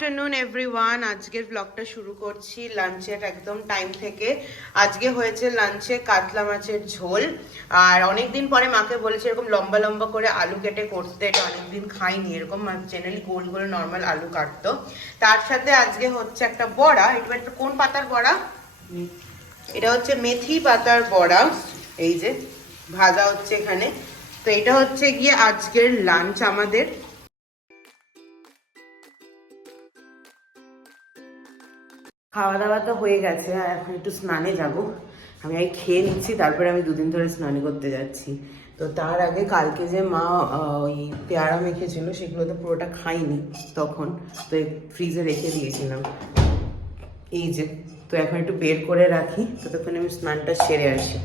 Afternoon everyone. আজকের ব্লগটা শুরু করছি লাঞ্চের একদম টাইম থেকে। আজকে হয়েছে লাঞ্চে কাতলা মাছের ঝোল। আর অনেকদিন পরে মাকে বলেছি এরকম লম্বা লম্বা করে আলু কেটে করতে, এটা অনেকদিন খাইনি। এরকম জেনারেলি গোল গোল নর্মাল আলু কাটতো। তার সাথে আজকে হচ্ছে একটা বড়া। এটা একটা কোন পাতার বড়া? এটা হচ্ছে মেথি পাতার বড়া। এই যে ভাজা হচ্ছে এখানে। তো এটা হচ্ছে গিয়ে আজকের লাঞ্চ আমাদের। খাওয়া দাওয়া তো হয়ে গেছে, আর এখন একটু স্নানে যাব। আমি খেয়ে নিচ্ছি, তারপরে আমি দুদিন ধরে স্নান করতে যাচ্ছি। তো তার আগে কালকে যে মা ওই পেয়ারা মেখেছিল সেগুলো তো পুরোটা খাইনি তখন, তো ফ্রিজে রেখে দিয়েছিলাম। এই যে, তো এখন একটু বের করে রাখি, ততক্ষণ আমি স্নানটা সেরে আসি,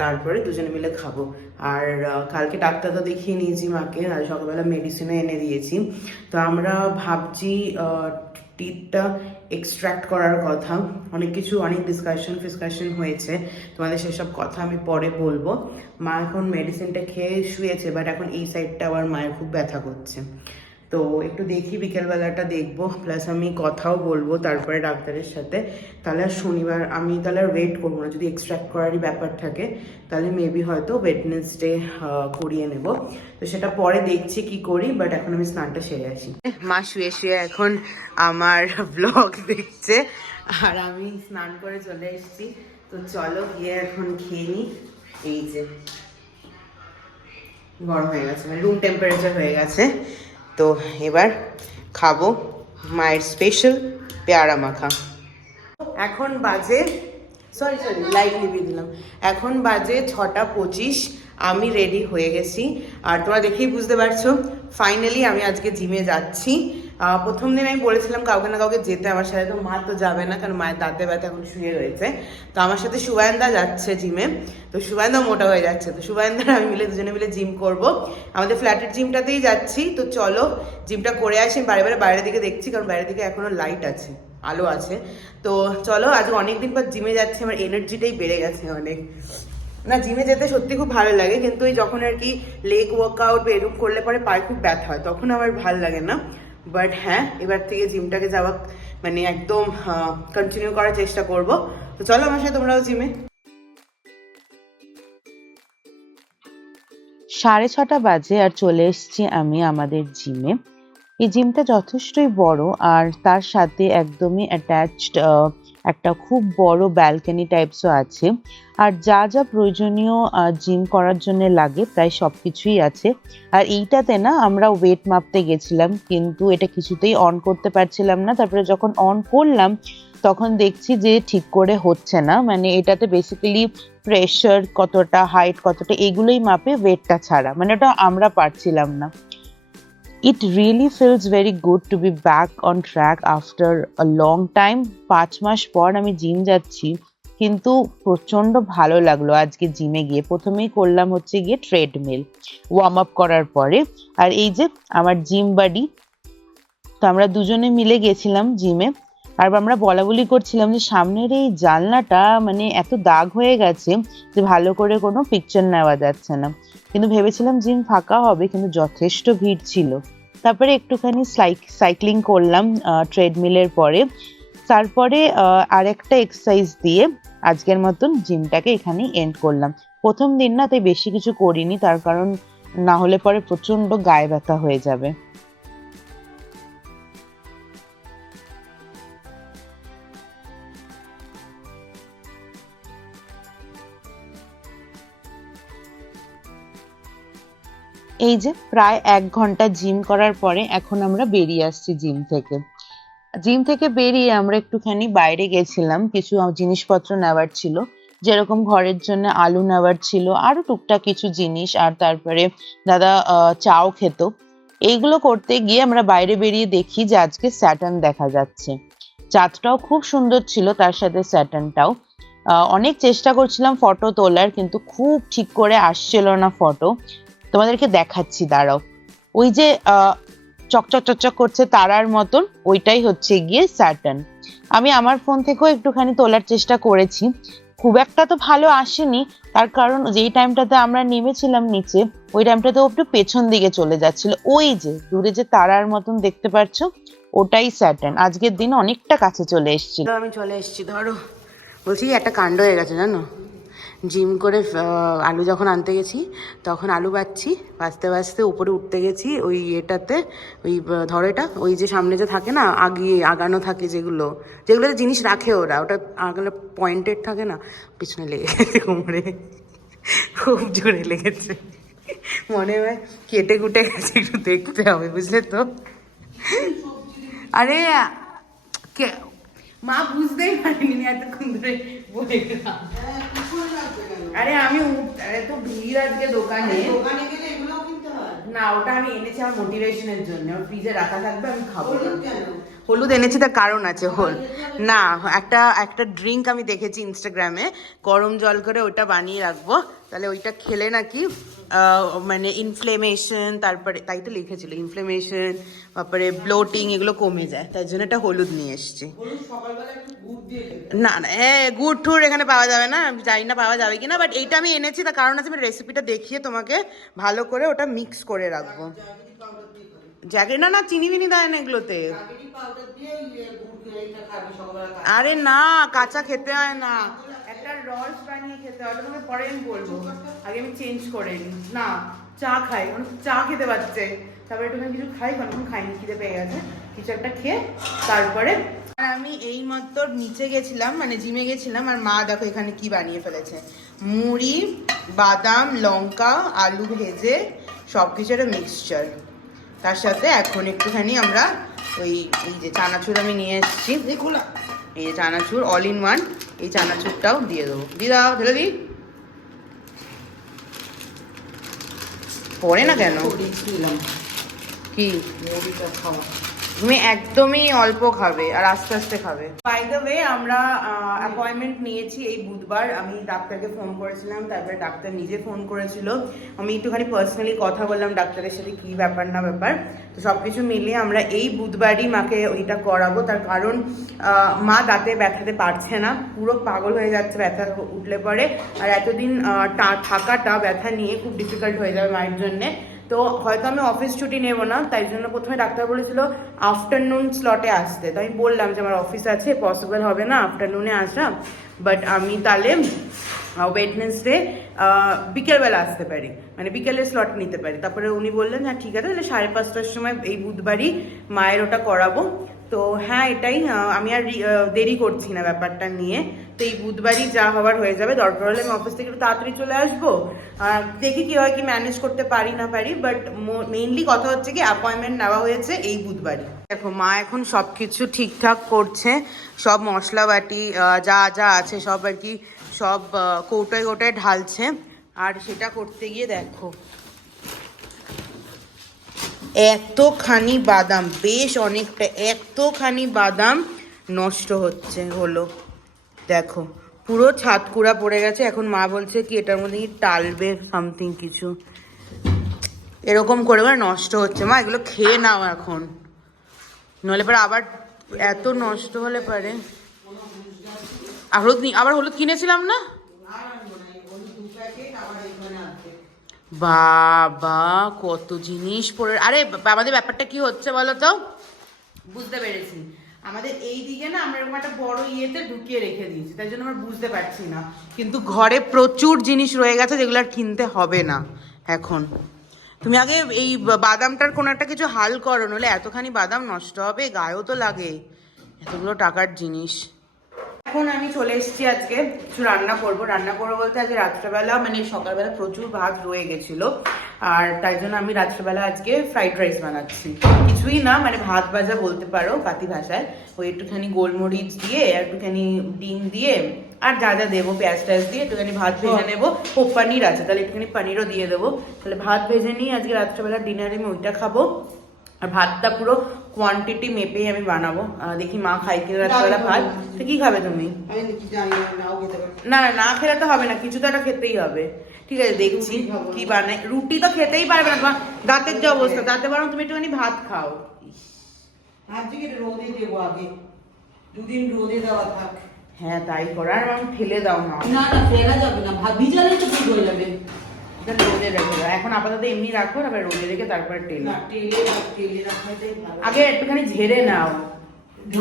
তারপরে দুজনে মিলে খাবো। আর কালকে ডাক্তার তো দেখিয়ে নিয়েছি মাকে, আর সকালবেলা মেডিসিনও এনে দিয়েছি। তো আমরা ভাবছি টিথটা এক্সট্র্যাক্ট করার কথা। অনেক কিছু, অনেক ডিসকাশন হয়েছে, তোমাদের সেসব কথা আমি পরে বলবো। মা এখন মেডিসিনটা খেয়ে শুয়েছে, বাট এখন এই সাইডটা আবার মায়ের খুব ব্যথা করছে। তো একটু দেখি, বিকেলবেলাটা দেখবো, প্লাস আমি কথাও বলবো তারপরে ডাক্তারের সাথে। তাহলে আর শনিবার আমি তাহলে আর ওয়েট করবো না। যদি এক্সট্র্যাক্ট করারই ব্যাপার থাকে তাহলে মেবি হয়তো ওয়েডনেসডে করিয়ে নেব। তো সেটা পরে দেখছি কি করি, বাট এখন আমি স্নানটা সেরে আসি। মা শুয়ে শুয়ে এখন আমার ব্লগ দেখছে, আর আমি স্নান করে চলে এসেছি। তো চলো গিয়ে এখন খেয়ে নিই। এই যে গরম হয়ে গেছে, মানে রুম টেম্পারেচার হয়ে গেছে। তো এবার খাবো মায়ের স্পেশাল পেয়ারা মাখা। এখন বাজে সরি লাইট নিভিয়ে দিলাম। এখন বাজে 6:25। আমি রেডি হয়ে গেছি, আর তোমরা দেখেই বুঝতে পারছো ফাইনালি আমি আজকে জিমে যাচ্ছি। প্রথম দিন আমি বলেছিলাম কাউকে না কাউকে যেতে আমার সাথে, তো মা তো যাবে না, কারণ মায়ের দাঁতে ব্যথা এখন শুয়ে রয়েছে। তো আমার সাথে সুবায়নদা যাচ্ছে জিমে। তো সুবায়নদা মোটা হয়ে যাচ্ছে, তো সুবায়নদার আমি মিলে দুজনে মিলে জিম করব। আমাদের ফ্ল্যাটের জিমটাতেই যাচ্ছি। তো চলো জিমটা করে আসি। বাইরের দিকে দেখছি, কারণ বাইরের দিকে এখনো লাইট আছে, আলো আছে। তো চলো, আজ অনেকদিন পর জিমে যাচ্ছি, আমার এনার্জিটাই বেড়ে গেছে অনেক। না, জিমে যেতে সত্যি খুব ভালো লাগে, কিন্তু ওই যখন আর কি লেগ ওয়ার্কআউট বা এরকম করলে পরে পায়ে খুব ব্যথা হয়, তখন আমার ভালো লাগে না। বাট হ্যাঁ, এবার থেকে জিমটাকে যাওয়া মানে একদম কন্টিনিউ করার চেষ্টা করব। তো চলো আমার সাথে তোমরাও জিমে। 6:30 বাজে আর চলে এসেছি আমি আমাদের জিমে। এই জিমটা যথেষ্টই বড়, আর তার সাথে একদমই অ্যাটাচড একটা খুব বড় ব্যালকনি টাইপসও আছে। আর যা যা প্রয়োজনীয় জিম করার জন্য লাগে প্রায় সবকিছুই আছে। আর এইটাতে না আমরা ওয়েট মাপতে গেছিলাম, কিন্তু এটা কিছুতেই অন করতে পারছিলাম না। তারপরে যখন অন করলাম তখন দেখছি যে ঠিক করে হচ্ছে না। মানে এটাতে বেসিক্যালি প্রেশার কতটা, হাইট কতটা, এগুলোই মাপে, ওয়েটটা ছাড়া। মানে ওটা আমরা পারছিলাম না। It really feels very good to be back on track after a long time. 5 মাস পর আমি জিম যাচ্ছি, কিন্তু প্রচন্ড ভালো লাগলো আজকে জিমে গিয়ে। প্রথমেই করলাম হচ্ছে গিয়ে ট্রেডমিল ওয়ার্ম আপ করার পরে। আর এই যে আমার জিম বাডি, তো আমরা দুজনে মিলে গেছিলাম জিমে। আর আমরা বলাবলি করছিলাম যে সামনের এই জানলাটা মানে এত দাগ হয়ে গেছে যে ভালো করে কোনো পিকচার নেওয়া যাচ্ছে না। কিন্তু ভেবেছিলাম জিম ফাঁকা হবে, কিন্তু যথেষ্ট ভিড় ছিল। তারপরে একটুখানি সাইক্লিং করলাম ট্রেডমিলের পরে। তারপরে আরেকটা এক্সারসাইজ দিয়ে আজকের মতন জিমটাকে এখানেই এন্ড করলাম। প্রথম দিন না, তাই বেশি কিছু করিনি, তার কারণ না হলে পরে প্রচন্ড গায়ে ব্যথা হয়ে যাবে। এই যে প্রায় 1 ঘন্টা জিম করার পরে এখন আমরা বেরিয়ে আসছি জিম থেকে। জিম থেকে বেরিয়ে আমরা একটুখানি বাইরে গেছিলাম, কিছু জিনিসপত্র নেওয়ার ছিল, যেরকম ঘরের জন্য আলু নেওয়ার ছিল, আরো টুকটাক কিছু জিনিস। আর তারপরে দাদা চাও খেত। এইগুলো করতে গিয়ে আমরা বাইরে বেরিয়ে দেখি যে আজকে স্যাটার্ন দেখা যাচ্ছে। চাঁদটাও খুব সুন্দর ছিল, তার সাথে স্যাটার্নটাও। অনেক চেষ্টা করছিলাম ফটো তোলার, কিন্তু খুব ঠিক করে আসছিল না ফটো। তোমাদেরকে দেখাচ্ছি, দাঁড়াও। ওই যে চকচক চকচক করছে তারার মতন, ওইটাই হচ্ছে গিয়ে স্যাটার্ন। আমি আমার ফোন থেকেও একটুখানি তোলার চেষ্টা করেছি, খুব একটা তো ভালো আসেনি। তার কারণ যেই টাইমটাতে আমরা নেমেছিলাম নিচে, ওই টাইমটাতে একটু পেছন দিকে চলে যাচ্ছিল। ওই যে দূরে যে তারার মতন দেখতে পাচ্ছ, ওটাই স্যাটার্ন। আজকের দিন অনেকটা কাছে চলে এসেছিল। আমি চলে এসেছি, ধরো বলছি কি একটা কাণ্ড হয়ে গেছে জানো। জিম করে আলু যখন আনতে গেছি তখন আলু বাছতে বাছতে উপরে উঠতে গেছি ওই এটাতে, ওই ধরো এটা ওই যে সামনে যে থাকে না আগানো থাকে যেগুলোতে জিনিস রাখে ওরা, ওটা আগানো পয়েন্টেড থাকে না, পিছনে লেগে গেছে কোমরে, খুব জোরে লেগেছে, মনে হয় কেটে কুটে গেছে, একটু দেখতে হবে বুঝলে তো। আরে মা বুঝতেই পারিনি এতক্ষণ ধরে বলে গেলাম। আরে আমি এত ভিড় আজকে দোকানে গেলে এগুলো কিনতে হয় না, ওটা আমি এনেছি আমার মোটিভেশনের জন্য, আমার ফ্রিজে রাখা থাকবে, আমি খাবো। হলুদ এনেছি তার কারণ আছে, না একটা ড্রিঙ্ক আমি দেখেছি ইনস্টাগ্রামে, গরম জল করে ওটা বানিয়ে রাখবো, তাহলে ওইটা খেলে নাকি মানে ইনফ্লেমেশন, তারপরে তাই তো লিখেছিল ইনফ্লেমেশন, তারপরে ব্লোটিং এগুলো কমে যায়, তাই জন্য এটা হলুদ নিয়ে এসছি। না না গুড় টুর এখানে পাওয়া যাবে না, আমি জানি না পাওয়া যাবে কিনা, বাট এইটা আমি এনেছি তার কারণ আছে, আমি রেসিপিটা দেখিয়ে তোমাকে ভালো করে ওটা মিক্স করে রাখবো। জ্যাকেট না চিনি বিনি দেয় না এগুলোতে। আরে না, কাঁচা খেতে হয় না, একটা রস বানিয়ে খেতে হয়, তোমাকে পরে আমি বলবো, আগে আমি চেঞ্জ করে নিই। না চা খাই, চা খেতে পারছে, তারপরে একটু কিছু খাই, কখন খাইনি, খিদে পেয়ে গেছে, কিছু একটা খেয়ে তারপরে। আর আমি এই মাত্র নিচে গেছিলাম, মানে জিমে গেছিলাম, আর মা দেখো এখানে কি বানিয়ে ফেলেছে, মুড়ি, বাদাম, লঙ্কা, আলু ভেজে সব কিছু একটা মিক্সচার, তার সাথে এখন একটুখানি আমরা এই যে চানাচুর আমি নিয়ে এসেছি, এই যে চানাচুর অল ইন ওয়ান, এই চানাচুরটাও দিয়ে দেবো, দাও ঢেলে দিই, পড়ে না কেন কি তুমি একদমই অল্প খাবে আর আস্তে আস্তে খাবে। বাই দ্য ওয়ে আমরা অ্যাপয়েন্টমেন্ট নিয়েছি এই বুধবার, আমি ডাক্তারকে ফোন করেছিলাম, তারপরে ডাক্তার নিজে ফোন করেছিল, আমি একটুখানি পার্সোনালি কথা বললাম ডাক্তারের সাথে কি ব্যাপার না ব্যাপার, তো সব কিছু মিলিয়ে আমরা এই বুধবারই মাকে ওইটা করাবো, তার কারণ মা দাঁতে ব্যথাতে পারছে না, পুরো পাগল হয়ে যাচ্ছে ব্যথা উঠলে পরে, আর এতদিন থাকাটা ব্যথা নিয়ে খুব ডিফিকাল্ট হয়ে যাবে মায়ের জন্যে। তো হয়তো আমি অফিস ছুটি নেব না, তাই জন্য প্রথমে ডাক্তার বলেছিল আফটারনুন স্লটে আসতে, তো আমি বললাম যে আমার অফিস আছে, পসিবল হবে না আফটারনুনে আসা, বাট আমি তাহলে ওয়েডনেসডে বিকেলবেলা আসতে পারি, মানে বিকেলের স্লট নিতে পারি। তারপরে উনি বললেন হ্যাঁ ঠিক আছে, তাহলে 5:30টার সময় এই বুধবারই মায়ের ওটা করাবো। তো হ্যাঁ এটাই, আমি আর দেরি করছি না ব্যাপারটা নিয়ে, তো এই বুধবারই যা হওয়ার হয়ে যাবে, দরকার হলে আমি অফিস থেকে একটু তাড়াতাড়ি চলে আসবো, দেখি কি হয়, কি ম্যানেজ করতে পারি না পারি, বাট মেইনলি কথা হচ্ছে কি অ্যাপয়েন্টমেন্ট নেওয়া হয়েছে এই বুধবারই। দেখো মা এখন সব কিছু ঠিকঠাক করছে, সব মশলা বাটি যা যা আছে সব আর কি সব কৌটোয় কৌটোয় ঢালছে, আর সেটা করতে গিয়ে দেখো এতখানি বাদাম, বেশ অনেকটা, এতখানি বাদাম নষ্ট হলো, দেখো পুরো ছাদকুড়া পড়ে গেছে। এখন মা বলছে কি এটার মধ্যে কি টালবে সামথিং কিছু, এরকম করে নষ্ট হচ্ছে। মা এগুলো খেয়ে নাও এখন, নইলে পরে আবার এত নষ্ট হলে পারে। আবার হলুদ কিনেছিলাম না, বাবা কত জিনিস পড়ে। আরে আমাদের ব্যাপারটা কি হচ্ছে বলো তো, বুঝতে পেরেছি, আমাদের এই দিকে না আমরা এরকম একটা বড় ইয়েতে ঢুকিয়ে রেখে দিয়েছি, তাই জন্য আমরা বুঝতে পারছি না, কিন্তু ঘরে প্রচুর জিনিস রয়ে গেছে যেগুলো আর কিনতে হবে না এখন। তুমি আগে এই বাদামটার কোনো একটা কিছু হাল করো, নইলে এতখানি বাদাম নষ্ট হবে, গায়েও তো লাগে, এতগুলো টাকার জিনিস। এখন আমি চলে এসেছি, আজকে কিছু রান্না করবো বলতে আজকে রাত্রেবেলা মানে সকালবেলা প্রচুর ভাত রয়ে গেছিলো, আর তাই জন্য আমি রাত্রেবেলা আজকে ফ্রাইড রাইস বানাচ্ছি, কিছুই না মানে ভাত ভাজা বলতে পারো পাতি ভাষায়, ওই একটুখানি গোলমরিচ দিয়ে একটুখানি ডিম দিয়ে আর যা যা দেবো পেঁয়াজ টায়াজ দিয়ে একটুখানি ভাত ভেজে নেবো, ও পনির আছে তাহলে একটুখানি পনিরও দিয়ে দেবো, তাহলে ভাত ভেজে নিয়ে আজকে রাত্রেবেলা ডিনারে আমি ওইটা খাবো, আর ভাতটা পুরো কোয়ান্টিটি মেপেই আমি বানাবো, দেখি মা খাই কিনা রাত্রেবেলা ভাত। তো কি খাবে তুমি? না না না খেলে তো হবে না, কিছু তো একটা খেতেই হবে, ঠিক আছে দেখছি কি বানাই। রুটি তো খেতেই পারবে না, তোমার দাঁতের যে অবস্থা, তাতে বরং তুমি একটুখানি ভাত খাও। রোদে দেবো আগে, দুদিন রোদে দেওয়া থাক। হ্যাঁ তাই করো, আর আমি ফেলে দাও না। না না ফেলা যাবে না, ভিজালে তো ঠিক হয়ে যাবে। রোদে রেখে দাও। এখন আপাতত এমনি রাখো, আবার রোদে রেখে তারপর টেলো। না তেলে রাখাটাই ভালো। আগে একটুখানি ঝেড়ে নাও।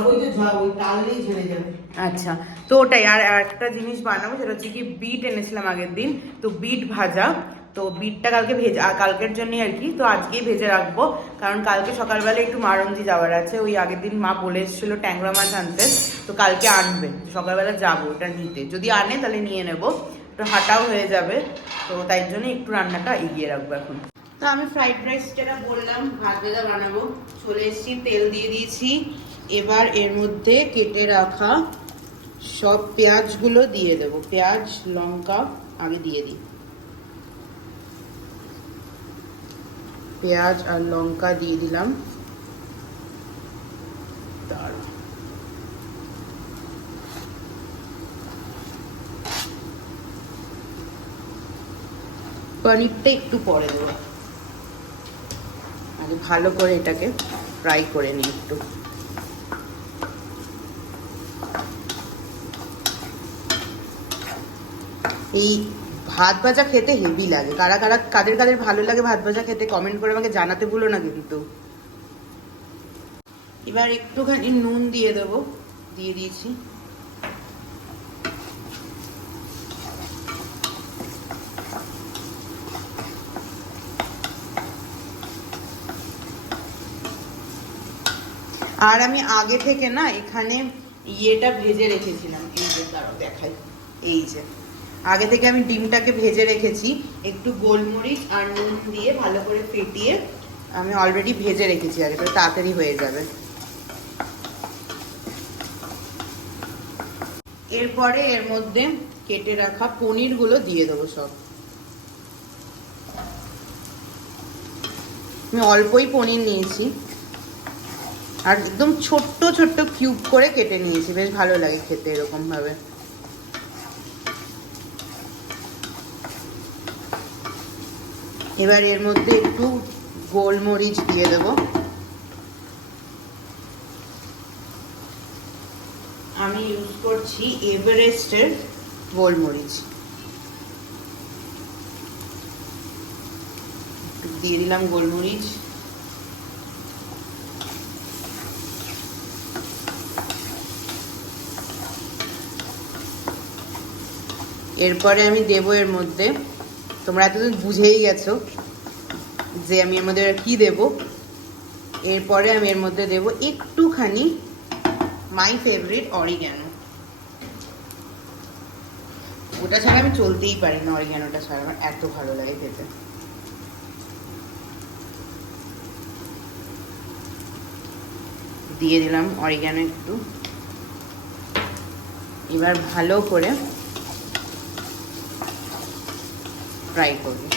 ওই যে ওই তাললেই ঝরে যাবে। আচ্ছা, তো ওটাই। আর একটা জিনিস বানাবো, সেটা হচ্ছে কি বিট এনেছিলাম আগের দিন, তো বিট ভাজা। তো বিটটা কালকে কালকের জন্যই আর কি, তো আজকেই ভেজে রাখবো, কারণ কালকে সকালবেলা একটু মারঞ্জি যাওয়ার আছে। ওই আগের দিন মা বলে এসেছিলো ট্যাংরা মাছ আনতে, তো কালকে আনবে, সকালবেলা যাবো ওটা নিতে। যদি আনে তাহলে নিয়ে নেবো, একটু হাঁটাও হয়ে যাবে। তো তাই জন্য একটু রান্নাটা এগিয়ে রাখবো এখন। তো আমি ফ্রাইড রাইস যেটা বললাম ভাত ভেজা বানাবো, চলে এসেছি, তেল দিয়ে দিয়েছি। এবার এর মধ্যে কেটে রাখা সব পেঁয়াজগুলো দিয়ে দেবো। পেঁয়াজ লঙ্কা আগে দিয়ে দিই। পেঁয়াজ আর লঙ্কা দিয়ে দিলাম। পনিরটা একটু পরে দেবো, আগে ভালো করে এটাকে ফ্রাই করে নিই একটু। এই ভাত ভাজা খেতে হেভি লাগে। কাদের কাদের ভালো লাগে ভাত ভাজা খেতে কমেন্ট করে আমাকে জানাতে ভুলো না কিন্তু। এবার একটুখানি নুন দিয়ে দেবো, দিয়ে দিয়েছি। আর আমি আগে থেকে না এখানে ইয়েটা ভেজে রেখেছিলাম, এই যে দাঁড়াও দেখাই। এই যে আগে থেকে আমি ডিমটাকে ভেজে রেখেছি, একটু গোলমরিচ আর নুন দিয়ে ভালো করে ফেটিয়ে আমি অলরেডি ভেজে রেখেছি, আর এটা তাড়াতাড়ি হয়ে যাবে। এরপরে এর মধ্যে কেটে রাখা পনিরগুলো দিয়ে দেবো সব। আমি অল্পই পনির নিয়েছি, আর একদম ছোট্ট ছোট্ট কিউব করে কেটে নিয়েছি, বেশ ভালো লাগে খেতে এরকম ভাবে। এবার এর মধ্যে একটু গোলমরিচ দিয়ে দেবো। আমি ইউজ করছি এভারেস্টের গোলমরিচ, দিয়ে দিলাম গোলমরিচ। এরপরে আমি দেবো এর মধ্যে, তোমরা এতদিন বুঝেই গেছো যে আমি এর মধ্যে কি দেব। এরপরে আমি এর মধ্যে দেবো একটুখানি মাই ফেভারিট অরিগ্যানো। ওটা ছাড়া আমি চলতেই পারি না, অরিগ্যানোটা ছাড়া আমার এত ভালো লাগে খেতে। দিয়ে দিলাম অরিগ্যানো একটু। এবার ভালো করে ফ্রাই করবো।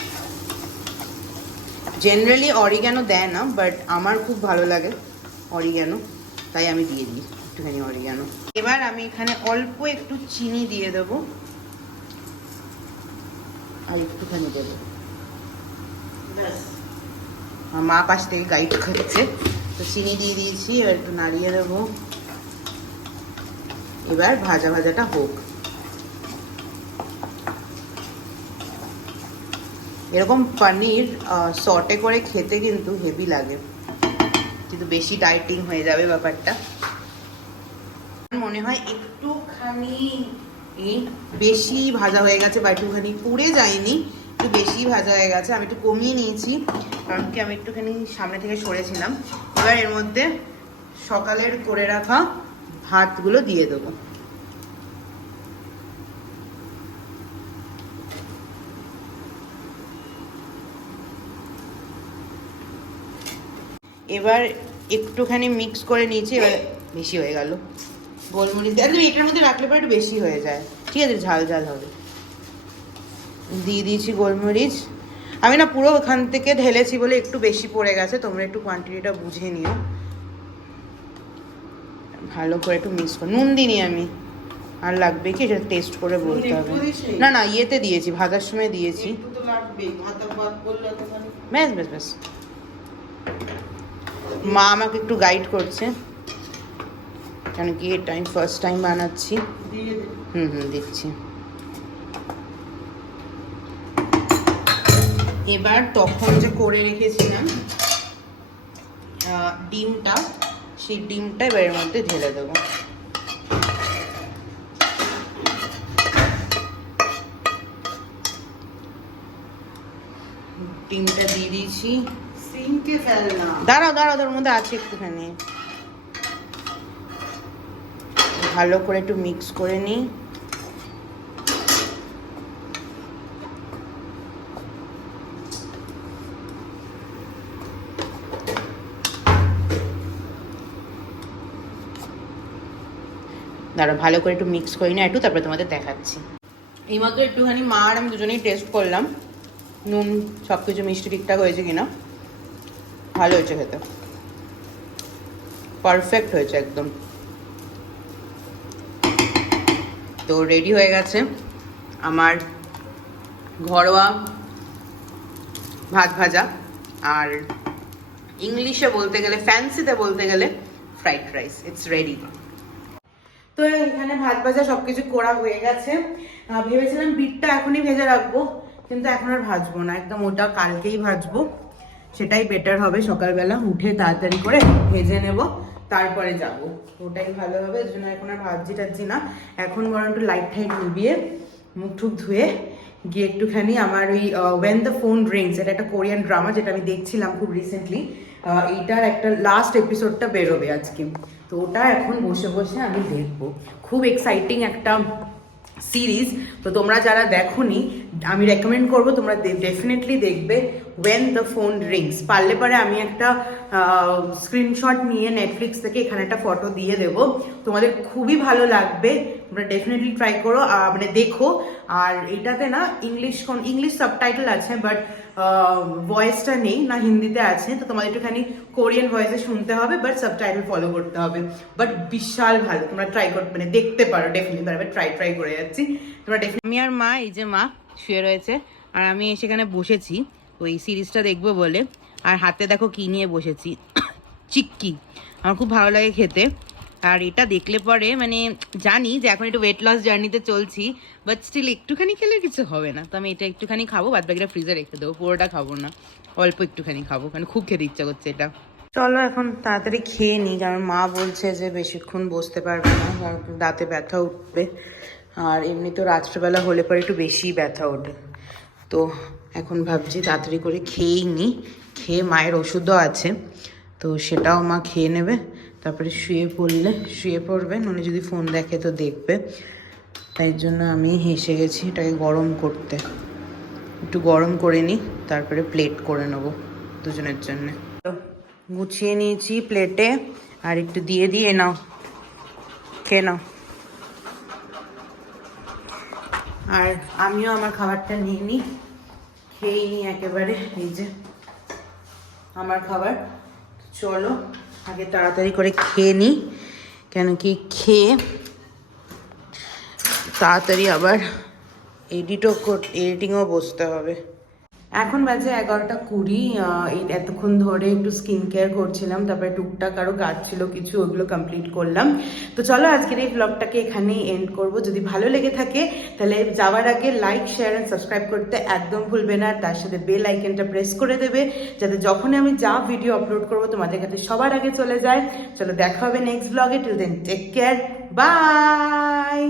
জেনারেলি অরিগ্যানো দেয় না, বাট আমার খুব ভালো লাগে অরিগ্যানো, তাই আমি দিয়ে দিই একটুখানি অরিগ্যানো। এবার আমি এখানে অল্প একটু চিনি দিয়ে দেবো, আর একটুখানি দেবো। আমার মা পাশ থেকে গাইড করছে, তো চিনি দিয়ে দিয়েছি। এবার একটু নাড়িয়ে দেবো। এবার ভাজা ভাজাটা হোক। এরকম পনির সটে করে খেতে কিন্তু হেভি লাগে, কিন্তু বেশি ডাইটিং হয়ে যাবে ব্যাপারটা। মনে হয় একটুখানি বেশি ভাজা হয়ে গেছে, বা একটুখানি পুড়ে যায়নি, একটু বেশি ভাজা হয়ে গেছে। আমি একটু কমিয়ে নিয়েছি, কারণ কি আমি একটুখানি সামনে থেকে সরেছিলাম। এবার এর মধ্যে সকালের করে রাখা ভাতগুলো দিয়ে দেবো। এবার একটুখানি মিক্স করে নিয়েছি। এবার বেশি হয়ে গেল গোলমরিচ, একদম এটার মধ্যে রাখলে পরে একটু বেশি হয়ে যায়, ঠিক আছে, ঝাল ঝাল হবে। দিয়ে দিয়েছি গোলমরিচ। আমি না পুরো ওখান থেকে ঢেলেছি বলে একটু বেশি পড়ে গেছে, তোমরা একটু কোয়ান্টিটিটা বুঝে নিও। ভালো করে একটু মিক্স করে, নুন দিইনি আমি, আর লাগবে কি এটা টেস্ট করে বলতে হবে। না না, ইয়েতে দিয়েছি, ভাজার সময় দিয়েছি। ব্যাস ব্যাস ব্যাস। মা আমাকে একটু গাইড করছে, কেন কি এটা আমি ফার্স্ট টাইম বানাচ্ছি। দিচ্ছি। এবার তখন যে করে রেখেছিলাম ডিমটা, সেই ডিমটা এবার এর মধ্যে ঢেলে দেবো। ডিমটা দিয়ে দিয়েছি। সিমকে ফেল না। দাঁড়াও দাঁড়াও, ওর মধ্যে আছে একটুখানি। ভালো করে একটু মিক্স করে নিই। দাঁড়াও ভালো করে একটু মিক্স করি না একটু, তারপরে তোমাদের দেখাচ্ছি। এইমাত্র একটুখানি মা আর আমি দুজনেই টেস্ট করলাম নুন সব কিছু মিষ্টি ঠিকঠাক হয়েছে কিনা। ভালো হয়েছে খেতে, পারফেক্ট হয়েছে একদম। তো রেডি হয়ে গেছে আমার ঘরোয়া ভাত ভাজা, আর ইংলিশে বলতে গেলে, ফ্যান্সিতে বলতে গেলে ফ্রাইড রাইস। It's ready. তো এখানে ভাত ভাজা সবকিছু করা হয়ে গেছে। ভেবেছিলাম বিটটা এখনই ভেজে রাখবো, কিন্তু এখন আর ভাজবো না, একদম ওটা কালকেই ভাজবো, সেটাই বেটার হবে। সকালবেলা উঠে তাড়াতাড়ি করে ভেজে নেব, তারপরে যাব, ওটাই ভালো হবে। এর জন্য এখন আর ভাজছি টাজছি না, এখন বরং একটু লাইট টাইট নিবিয়ে মুখ টুক ধুয়ে গিয়ে একটুখানি আমার ওই ওয়েন দ্য ফোন রিংস, এটা একটা কোরিয়ান ড্রামা যেটা আমি দেখছিলাম খুব রিসেন্টলি, এইটার একটা লাস্ট এপিসোডটা বেরোবে আজকে, তো ওটা এখন বসে বসে আমি দেখবো। খুব এক্সাইটিং একটা সিরিজ, তো তোমরা যারা দেখোনি আমি রেকমেন্ড করবো তোমরা ডেফিনেটলি দেখবে ওয়েন দ্য ফোন রিংস। পারলে পরে আমি একটা স্ক্রিনশট নিয়ে নেটফ্লিক্স থেকে এখানে একটা ফটো দিয়ে দেবো, তোমাদের খুবই ভালো লাগবে, তোমরা ডেফিনেটলি ট্রাই করো, মানে দেখো। আর এটাতে না ইংলিশ সাবটাইটেল আছে, বাট ভয়েসটা নেই, না হিন্দিতে আছে, তো তোমাদের একটুখানি কোরিয়ান ভয়েসে শুনতে হবে, বাট সাবটাইটেল ফলো করতে হবে। বাট বিশাল ভালো, তোমরা ট্রাই করতে, মানে দেখতে পারো ডেফিনেটলি। তারপরে ট্রাই করে যাচ্ছি, তোমরা ডেফিনেটলি। আমি আর মা, এই যে মা শুয়ে রয়েছে, আর আমি সেখানে বসেছি ওই সিরিজটা দেখবো বলে, আর হাতে দেখো কি নিয়ে বসেছি, চিক্কি। আমার খুব ভালো লাগে খেতে, আর এটা দেখলে পরে মানে জানি যে এখন একটু ওয়েট লস জার্নিতে চলছি, বাট স্টিল একটুখানি খেলে কিছু হবে না, তো আমি এটা একটুখানি খাবো, বাদ বাকিটা ফ্রিজে রেখে দেবো, পুরোটা খাবো না, অল্প একটুখানি খাবো, কারণ খুব খেতে ইচ্ছা করছে এটা। চলো এখন তাড়াতাড়ি খেয়ে নিই, কারণ মা বলছে যে বেশিক্ষণ বসতে পারবে না, কারণ দাঁতে ব্যথা উঠবে, আর এমনি তো রাত্রেবেলা হলে পরে একটু বেশি ব্যথা ওঠে। তো এখন ভাবছি তাড়াতাড়ি করে খেয়েই নিই, খেয়ে মায়ের ওষুধও আছে, তো সেটাও মা খেয়ে নেবে, তারপরে শুয়ে পড়বে, নইলে যদি ফোন দেখে তো দেখবে। তাই জন্য আমি হেসে গেছি এটাকে গরম করতে, একটু গরম করে নিই, তারপরে প্লেট করে নেবো দুজনের জন্য। তো গুছিয়ে নিয়েছি প্লেটে, আর একটু দিয়ে নাও, খেয়ে নাও। আর আমিও আমার খাবারটা নিয়ে নিই, খেয়েই নিই একেবারে। এই যে আমার খাবার, চলো আগে তাড়াতাড়ি করে খেয়ে নিই, কেন কি খেয়ে তাড়াতাড়ি আবার এডিটিংও বসতে হবে। এখন বাজে 11:20। এতক্ষণ ধরে একটু স্কিন কেয়ার করছিলাম, তারপরে টুকটাক আরও কাজ ছিল কিছু, ওগুলো কমপ্লিট করলাম। তো চলো আজকের এই ব্লগটাকে এখানেই এন্ড করব। যদি ভালো লেগে থাকে তাহলে যাওয়ার আগে লাইক, শেয়ার অ্যান্ড সাবস্ক্রাইব করতে একদম ভুলবে না, তার সাথে বেল আইকনটা প্রেস করে দেবে, যাতে যখনই আমি যা ভিডিও আপলোড করবো তোমাদের কাছে সবার আগে চলে যায়। চলো দেখা হবে next blog, till then take care, by.